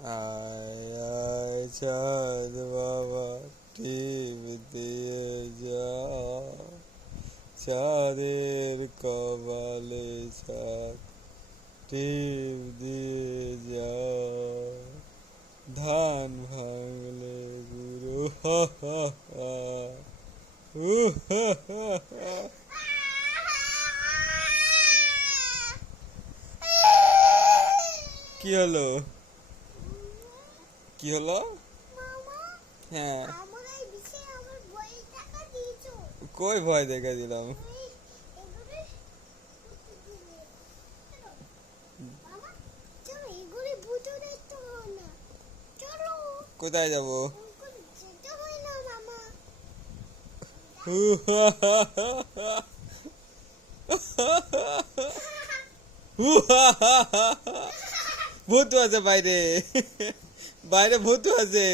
আয় আয় চাঁদ বাবা টিপ দিয়ে যা, চাঁদের কপালে চাঁদ টিপ দিয়ে যা, ধান ভাঙলে গুরু হা হা হা, হা হা হা। কি হলো? কি হলো? হ্যাঁ, কই ভয় দেখে দিলাম? কোথায় যাবো? ভূত আছে বাইরে, বাইরে ভূত আছে।